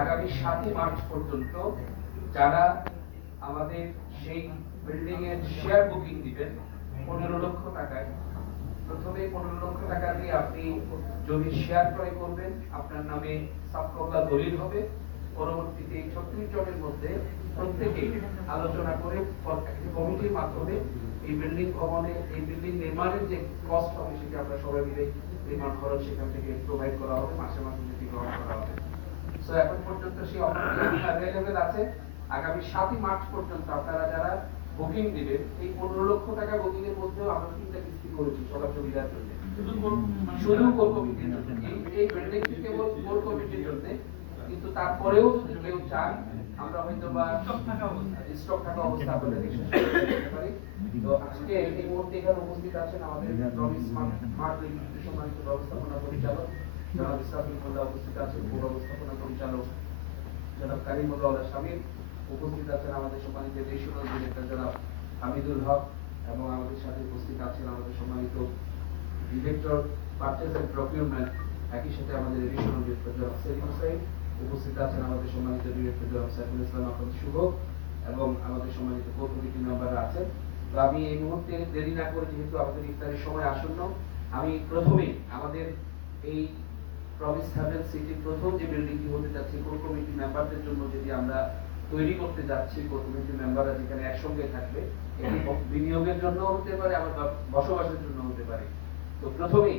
আগামী 7 মার্চ পর্যন্ত যারা আমাদের সেই বিল্ডিং এর শেয়ার বুকিং দিবেন 15 লক্ষ টাকায়, প্রথমে 15 লক্ষ টাকা দিয়ে আপনি জমি শেয়ার ক্রয় করবেন, আপনার নামে সাবকবলা দলিল হবে। পরবর্তীতে 36 জনের মধ্যে প্রত্যেকে আলোচনা করে একটি কমিটির মাধ্যমে এই বিল্ডিং ভবনের এই বিল্ডিং নির্মাণের যে কস্ট হবে সেটা আমরা সবাই মিলে নির্মাণ খরচ সেখান থেকে প্রোভাইড করা হবে, মাসে মাসে যেটি গ্রহণ করা হবে। সো এখন পর্যন্ত সেই অপশন অ্যাভেলেবল আছে। আগামী 7 মার্চ পর্যন্ত আপনারা যারা বুকিং দিবেন, এই 15 লক্ষ টাকা বুকিং এর মধ্যেও আমরা তিনটা কিস্তি করেছি সবার সুবিধার জন্য, শুধু কোর কমিটির জন্য। এই বিল্ডিং টি কেবল কোর কমিটির জন্য, কিন্তু তারপরেও যদি কেউ চান আমরা হয়তো বা স্টক থাকা অবস্থা আপনাদেরকে শেষ করে দিতে পারি। তো আজকে এই মুহূর্তে এখানে উপস্থিত আছেন আমাদের প্রমিস স্মার্ট লিমিটেড সম্মানিত ব্যবস্থাপনা পরিচালক জনাব ইসরাফিল মোল্লা, উপস্থিত আছেন পৌর ব্যবস্থাপনা পরিচালক জনাব কারিমুল্লাহ শামীম, উপস্থিত আছেন আমাদের সম্মানিত রেজিস্ট্রার ডিরেক্টর জনাব হামিদুল হক, এবং আমাদের সাথে উপস্থিত আছেন আমাদের সম্মানিত ডিরেক্টর পারচেজ এন্ড প্রকিউরমেন্ট, একই সাথে আমাদের রেজিস্ট্রার ডিরেক্টর জনাব সেলিম হোসেন, উপস্থিত আছেন আমাদের সম্মানিত ডিরেক্টর জনাব সাইফুল ইসলাম আহমদ শুভ, এবং আমাদের সম্মানিত কোর কমিটি মেম্বাররা আছেন। তো আমি এই মুহূর্তে দেরি না করে, যেহেতু আমাদের ইফতারের সময় আসন্ন, আমি প্রথমেই আমাদের এই প্রমিস হ্যাভেন সিটির প্রথম যে বিল্ডিংটি হতে যাচ্ছে কোর কমিটি মেম্বারদের জন্য যেটি আমরা তৈরি করতে যাচ্ছি, কোর কমিটি মেম্বাররা যেখানে একসঙ্গে থাকবে, এটি বিনিয়োগের জন্য হতে পারে, আবার বসবাসের জন্য হতে পারে। তো প্রথমেই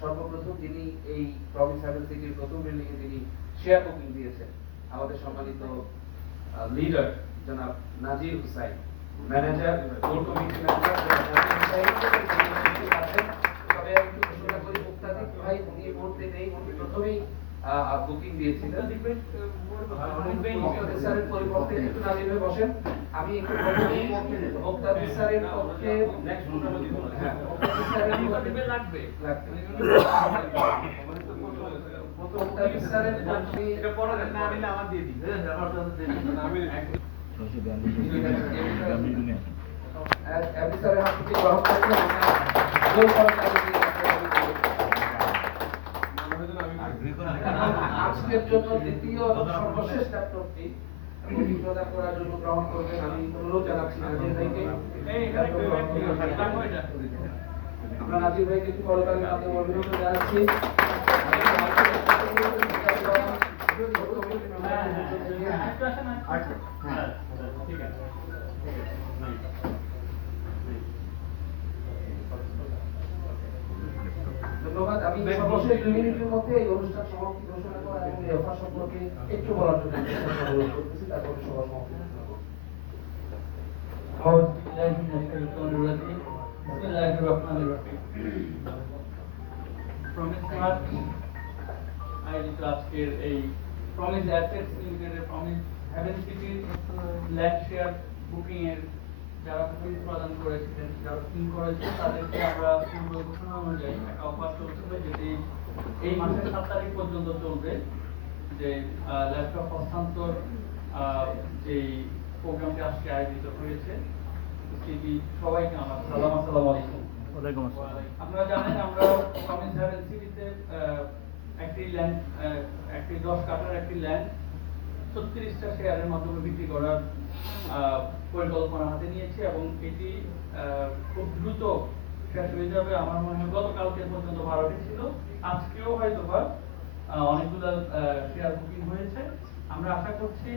সর্বপ্রথম যিনি এই প্রমিস হ্যাভেন সিটির প্রথম বিল্ডিং এ যিনি শেয়ার বুকিং দিয়েছেন, আমাদের সম্মানিত লিডার জনাব Nazir Hussain, manager core committee member জনাব নাজির হুসাইন আছেন। তবে একটু ঘোষণা করি, মুক্তাদিক ভাই উনি এই মুহূর্তে নেই, উনি প্রথমেই বুকিং দিয়েছিলেন। মুক্তাদির স্যারের পরিবর্তে একটু নাজির ভাই বসেন। আমি একটু মুক্তাদির স্যারের পক্ষে নেক্সট হ্যাঁ মুক্তাদির স্যারের পক্ষে লাগবে মুক্তাদির স্যারের পক্ষে এটা পড়া না আমি আমার দিয়ে দিই, আমার তো দেন আমি এমনি স্যারের হাত থেকে গ্রহণ করতে জোর করা আজকের জন্য দ্বিতীয় সর্বশেষ ল্যাপটপটি প্রদান করার জন্য গ্রহণ করবেন। আমি অনুরোধ জানাচ্ছি নাজির ভাইকে। আমরা নাজির ভাইকে একটু করতালি মাধ্যমে অভিনন্দন জানাচ্ছি। ধন্যবাদ। আমি সর্বশেষ 2 মিনিটের মধ্যে এই অনুষ্ঠান সমাপ্তি ঘোষণা করা এবং এই অফার সম্পর্কে একটু বলার জন্য অনুরোধ করতেছি, তারপরে সভা সমাপ্তি ঘোষণা করব। আয়োজিত আজকের এই প্রমিস অ্যাসেটস লিমিটেডের প্রমিস হ্যাভেন সিটির ল্যান্ড শেয়ার বুকিং এর যারা বুকিং প্রদান করেছিলেন, যারা বুকিং করেছেন, তাদেরকে আমরা পূর্ব ঘোষণা অনুযায়ী একটা অফার চলছিল, যেটি এই মাসের 7 তারিখ পর্যন্ত চলবে। যে ল্যাপটপ হস্তান্তর যে প্রোগ্রামটি আজকে আয়োজিত হয়েছে, সেটি সবাইকে আমার সালাম, আসসালামু আলাইকুম। ওয়ালাইকুম আসসালাম। আপনারা জানেন আমরা প্রমিস হ্যাভেন সিটিতে একটি ল্যান্ড, একটি 10 কাঠার একটি ল্যান্ড 36টা শেয়ারের মাধ্যমে বিক্রি করার পরিকল্পনা হাতে নিয়েছি, এবং এটি খুব দ্রুত শেষ হয়ে যাবে। আমার মনে হয় গতকালকে পর্যন্ত 12টি ছিল, আজকেও হয়তো অনেকগুলো শেয়ার বুকিং হয়েছে। আমরা আশা করছি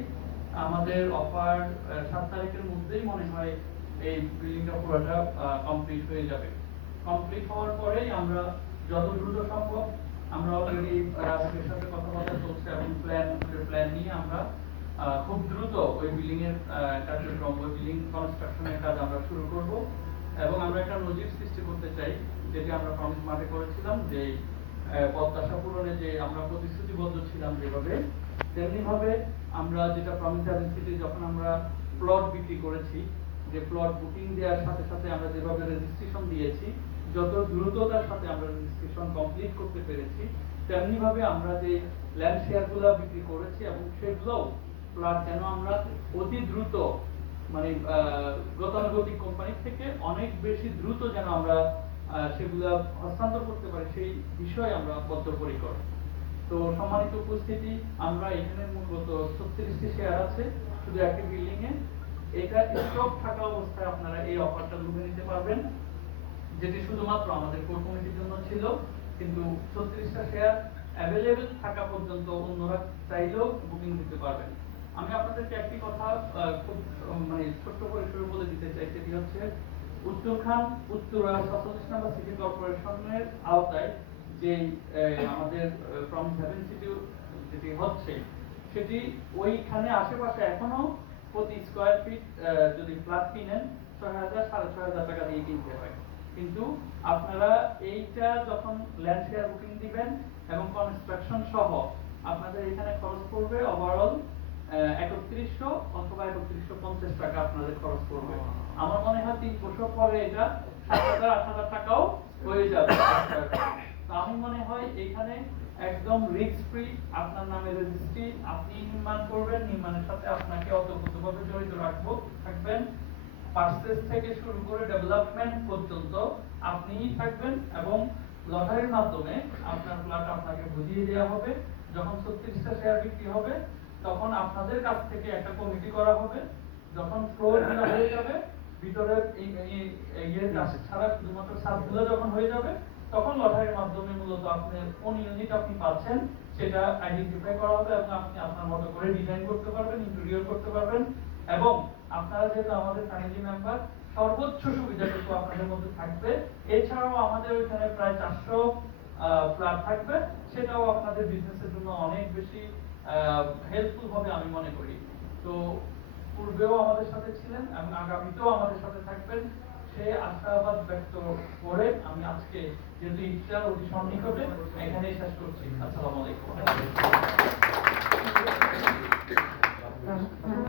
আমাদের অফার 7 তারিখের মধ্যেই মনে হয় এই বিল্ডিংটা পুরোটা কমপ্লিট হয়ে যাবে। কমপ্লিট হওয়ার পরেই আমরা যত দ্রুত সম্ভব, আমরা অলরেডি রাজুকের সাথে কথাবার্তা চলছে এবং প্ল্যান নিয়ে আমরা খুব দ্রুত ওই বিল্ডিং এর কার্যক্রম, ওই বিল্ডিং কনস্ট্রাকশনের কাজ আমরা শুরু করব। এবং আমরা একটা নজির সৃষ্টি করতে চাই, যেটি আমরা প্রমিস মাঠে করেছিলাম, যে প্রত্যাশা পূরণে যে আমরা প্রতিশ্রুতিবদ্ধ ছিলাম যেভাবে, তেমনি ভাবে আমরা যেটা প্রমিস হ্যাভেন সিটি যখন আমরা প্লট বিক্রি করেছি, যে প্লট বুকিং দেওয়ার সাথে সাথে আমরা যেভাবে রেজিস্ট্রেশন দিয়েছি, যত দ্রুততার সাথে আমরা রেজিস্ট্রেশন কমপ্লিট করতে পেরেছি, তেমনি ভাবে আমরা যে ল্যান্ড শেয়ারগুলো বিক্রি করেছি এবং সেগুলোও প্লট যেন আমরা অতি দ্রুত, মানে গতানুগতিক কোম্পানি থেকে অনেক বেশি দ্রুত যেন আমরা সেগুলা হস্তান্তর করতে পারি, সেই বিষয়ে আমরা বদ্ধপরিকর। তো সম্মানিত উপস্থিতি, আমরা এখানে মূলত 36টি শেয়ার আছে শুধু একটি বিল্ডিং এ। এটা স্টক থাকা অবস্থায় আপনারা এই অফারটা লুটে নিতে পারবেন, যেটি শুধুমাত্র আমাদের কোর কমিটির জন্য ছিল। কিন্তু 36টা শেয়ার অ্যাভেলেবেল থাকা পর্যন্ত অন্যরা চাইলেও বুকিং দিতে পারবেন। আমি আপনাদেরকে একটি কথা খুব মানে ছোট্ট করে শুরু বলে দিতে চাই, সেটি হচ্ছে উত্তরখান উত্তরা 47 নম্বর সিটি কর্পোরেশনের আওতায় যে আমাদের প্রমিস হেভেন সিটি যেটি হচ্ছে, সেটি ওইখানে আশেপাশে এখনো প্রতি স্কয়ার ফিট যদি ফ্ল্যাট কিনেন 6,000 6,500 টাকা দিয়ে কিনতে হয়। কিন্তু আপনারা এইটা যখন ল্যান্ড শেয়ার বুকিং দিবেন এবং কনস্ট্রাকশন সহ আপনাদের এখানে খরচ পড়বে ওভারঅল 3100 অথবা 3150 টাকা আপনাদের খরচ পড়বে। আমার মনে হয় 3 বছর পরে এটা 7,000 8,000 টাকাও হয়ে যাবে। তো আমি মনে হয় এখানে একদম রিস্ক ফ্রি, আপনার নামে রেজিস্ট্রি, আপনি নির্মাণ করবেন, নির্মাণের সাথে আপনাকে অতপ্রতভাবে জড়িত থাকবেন। পারচেজ থেকে শুরু করে ডেভেলপমেন্ট পর্যন্ত আপনিই থাকবেন এবং লটারির মাধ্যমে আপনার ফ্ল্যাট আপনাকে বুঝিয়ে দেওয়া হবে। যখন 36টা শেয়ার বিক্রি হবে তখন আপনাদের কাছ থেকে একটা কমিটি করা হবে। যখন ফ্লোর গুলো হয়ে যাবে, ভিতরের এই কাজ ছাড়া শুধুমাত্র ছাদগুলো যখন হয়ে যাবে, তখন লটারির মাধ্যমে মূলত আপনার কোন ইউনিট আপনি পাচ্ছেন সেটা আইডেন্টিফাই করা হবে এবং আপনি আপনার মতো করে ডিজাইন করতে পারবেন, ইন্টেরিয়র করতে পারবেন। এবং আপনারা যেহেতু আমাদের ফ্যামিলি মেম্বার, সর্বোচ্চ সুবিধাটুকু আপনাদের মধ্যে থাকবে। এছাড়াও আমাদের ওইখানে প্রায় 400 ফ্ল্যাট থাকবে, সেটাও আপনাদের বিজনেসের জন্য অনেক বেশি হেল্পফুল হবে আমি মনে করি। তো পূর্বেও আমাদের সাথে ছিলেন এবং আগামীতেও আমাদের সাথে থাকবেন, সে আশাবাদ ব্যক্ত করে আমি আজকে যেহেতু ইফতার অতি সন্নিকটে এখানেই শেষ করছি। আসসালামু আলাইকুম।